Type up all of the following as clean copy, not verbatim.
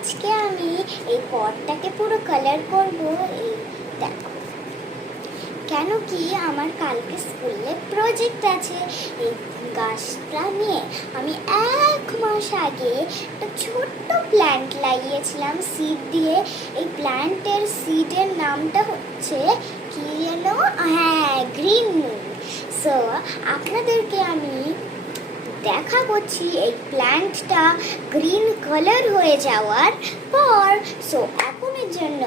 আজকে আমি এই পটটাকে পুরো কালার করব। এই দেখো, কেন কি আমার কালকে স্কুলে প্রজেক্ট আছে। এই গাছটা নিয়ে আমি 1 মাস আগে একটা ছোট্ট প্ল্যান্ট লাগিয়েছিলাম সিড দিয়ে। এই প্ল্যান্টের সিডের নামটা হচ্ছে কি যেন, হ্যাঁ, গ্রিন মুন। সো আপনাদেরকে আমি দেখা করছি এই প্ল্যান্টটা গ্রিন কালার হয়ে যাওয়ার পর। সো এখনের জন্য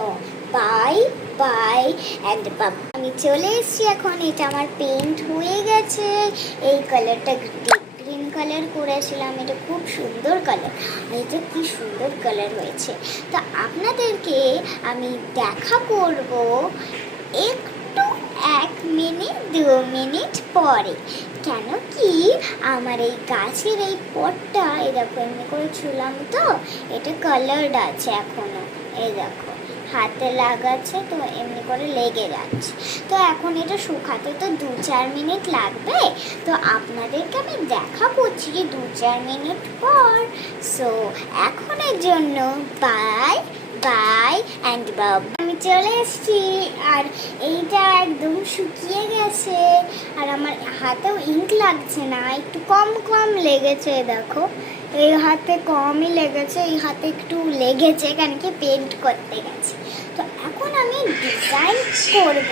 বাই বাই অ্যান্ড আমি চলে এসেছি। এখন এটা আমার পেন্ট হয়ে গেছে। এই কালারটা গ্রিন কালার করেছিলাম, এটা খুব সুন্দর কালার। এটা কি সুন্দর কালার হয়েছে। তো আপনাদেরকে আমি দেখা করব একটু 1 মিনিট 2 মিনিট পরে। কেন কি আমার এই গাছের এই পটটা এই দেখো এমনি করে ছুলাম, তো এটা কালার্ড আছে এখনো। এই দেখো হাতে লাগাচ্ছে তো এমনি করে লেগে যাচ্ছে। তো এখন এটা শুকাতে তো 2-4 মিনিট লাগবে। তো আপনাদেরকে আমি দেখা করছি 2-4 মিনিট পর। সো এখনের জন্য বাই বাই অ্যান্ড আমি চলে এসেছি। আর এইটা একদম শুকিয়ে গেছে, আর আমার হাতেও ইঙ্ক লাগছে না, একটু কম কম লেগেছে। দেখো এই হাতে কমই লেগেছে, এই হাতে একটু লেগেছে, কারণ কি পেন্ট করতে গেছে। তো এখন আমি ডিজাইন করব।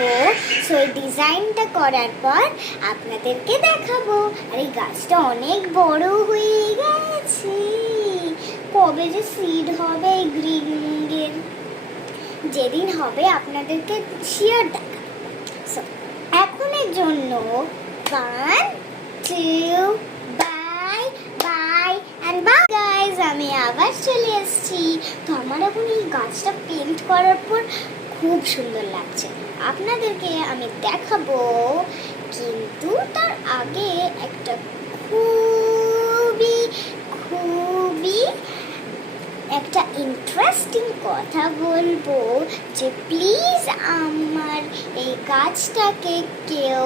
সো এই ডিজাইনটা করার পর আপনাদেরকে দেখাবো। আর এই গাছটা অনেক বড় হয়ে গেছে। কবে যে সিড হবে এই গ্রিনের, যেদিন হবে আপনাদেরকে শিওর দেখাবো। সো এখনের জন্য 1 2 bye bye and by guys. আমি আবার চলে এসেছি। তো আমার এখন এই গাছটা পেন্ট করার পর খুব সুন্দর লাগছে, আপনাদেরকে আমি দেখাবো। কিন্তু তার আগে একটা খুবই খুবই একটা ইন্টারেস্টিং কথা বলবো, যে প্লিজ আমার এই গাছটাকে কেউ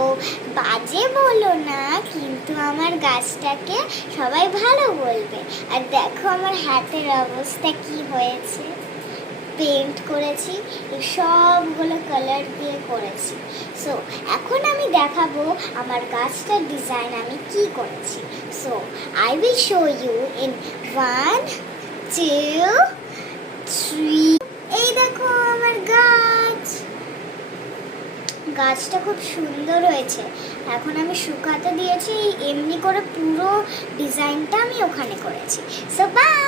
বাজে বলো না, কিন্তু আমার গাছটাকে সবাই ভালো বলবে। আর দেখো আমার হাতের অবস্থা কি হয়েছে। পেন্ট করেছি, এই সবগুলো কালার দিয়ে করেছি। সো এখন আমি দেখাবো আমার গাছটার ডিজাইন আমি কি করেছি। So I will show you in 1 2 3। এই দেখো আমার গাছটা খুব সুন্দর হয়েছে। এখন আমি শুকাতে দিয়েছি, এমনি করে পুরো ডিজাইনটা আমি ওখানে করেছি। So by.